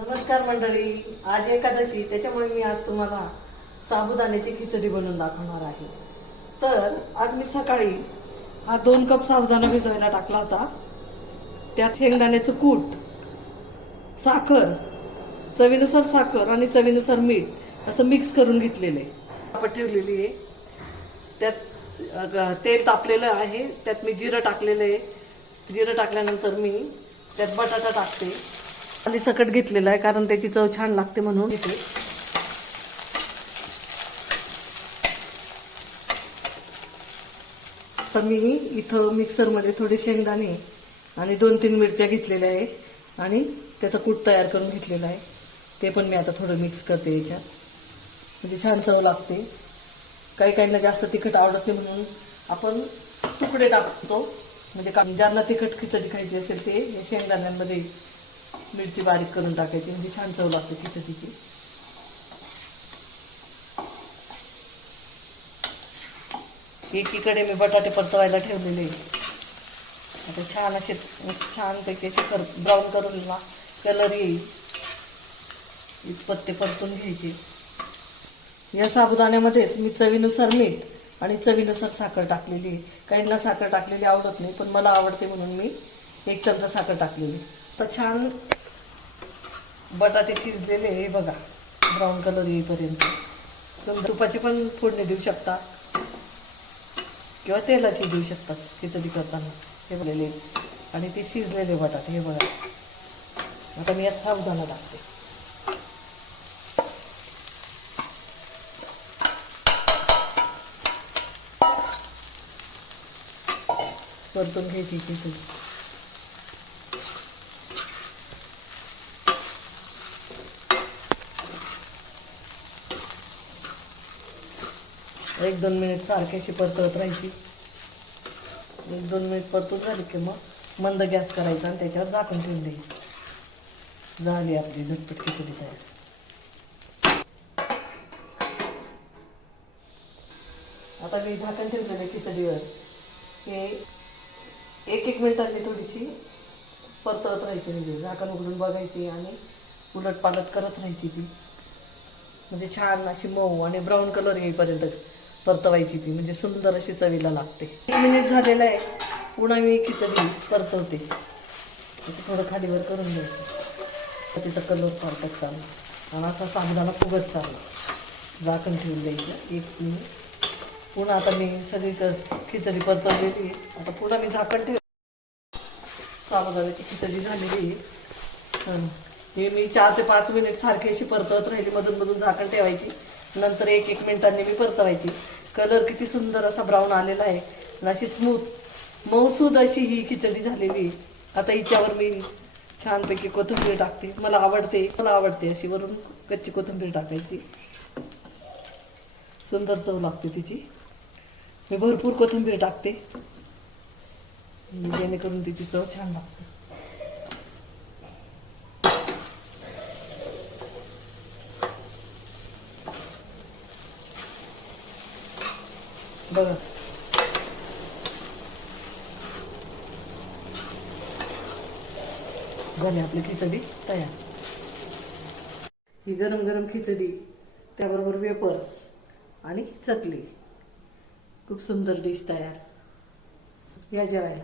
नमस्कार मंडळी, आज एकादशी, त्याच्यामुळे मी आज तुम्हाला साबुदाण्याची खिचडी बनवून दाखवणार आहे. तर आज मी सकाळी हा 2 कप साबुदाणा भिजवायला टाकला होता. त्यात शेंगदाण्याचं कूट, साखर, चवीनुसार साखर आणि चवीनुसार मीठ असं मिक्स करून घेतलेले आपण ठेवलेली आहे. त्यात तेल तापलेलं आहे, त्यात मी जिरं टाकलेलं आहे. जिरं टाकल्यानंतर मी त्यात बटाटा टाकते. आधी सकट घेतलेला आहे कारण त्याची चव छान लागते म्हणून इथे. तर मी इथं मिक्सरमध्ये थोडे शेंगदाणे आणि 2-3 मिरच्या घेतलेल्या आहे आणि त्याचा कूट तयार करून घेतलेला आहे. ते पण मी आता थोडं मिक्स करते याच्यात, म्हणजे छान चव लागते. काही काहींना जास्त तिखट आवडत नाही म्हणून आपण तुकडे टाकतो, म्हणजे ज्यांना तिखट खिचडी खायची असेल ते या शेंगदाण्यांमध्ये मिरची बारीक करून टाकायची, म्हणजे छान चव लागते खिचडीची. एकीकडे मी बटाटे परतवायला ठेवलेले. आता छान असे छानपैकी असे ब्राऊन करून कलर येईल इतपत ते परतून घ्यायचे. या साबुदाण्यामध्येच मी चवीनुसार मीठ आणि चवीनुसार साखर टाकलेली आहे. काहींना साखर टाकलेली आवडत नाही, पण मला आवडते म्हणून मी 1 चमचा साखर टाकलेली. तर छान बटाटे शिजलेले हे बघा, ब्राऊन कलर येईपर्यंत. तुपाची पण फोडणी देऊ शकता किंवा तेलाची देऊ शकतात खिचडी करताना. हे बघलेले आणि ते शिजलेले बटाटे हे बघा. आता मी यात साबुदाणा टाकते. परतून घ्यायची खिचडी. एक 2 मिनिट सारखीशी परतवत राहायची. 1-2 मिनिट परतून झाली की मग मंद गॅस करायचा आणि त्याच्यावर झाकून ठेवून द्यायची. झाली आपली झटपट खिचडी तयार. आता मी झाकण ठेवलेलं खिचडीवर. हे 1-1 मिनिटांनी थोडीशी परतवत राहायची, म्हणजे झाकण उघडून बघायची आणि उलट पालट करत राहायची ती, म्हणजे छान अशी मऊ आणि ब्राऊन कलर येईपर्यंत परतवायची ती, म्हणजे सुंदर अशी चवीला लागते. 1 मिनिट झालेलं आहे. पुन्हा मी खिचडी परतवते. थोडं खालीवर करून द्यायचं, तिचा कलर परतत चालू आणि असा साबुदाणा फुगत चालू. झाकण ठेवून द्यायचं 1 मिनिट. पुन्हा आता मी सगळी खिचडी परतवलेली आहे. आता पुन्हा मी झाकण ठेव. साबुदाण्याची खिचडी झालेली आहे. हे मी 4 ते 5 मिनिट सारखी अशी परतवत राहिली. मधून मधून झाकण ठेवायची, नंतर 1-1 मिनिटांनी मी परतवायची. कलर किती सुंदर असा ब्राऊन आलेला आहे आणि अशी स्मूथ मऊसूद अशी ही खिचडी झालेली. आता हिच्यावर मी छानपैकी कोथिंबीर टाकते. मला आवडते अशी वरून कच्ची कोथिंबीर टाकायची. सुंदर चव लागते तिची. मी भरपूर कोथिंबीर टाकते जेणेकरून तिची चव छान लागते. बघा, झाली आपली खिचडी तयार. ही गरम गरम खिचडी, त्याबरोबर वेपर्स आणि चकली, खूप सुंदर डिश तयार. या जेवायला.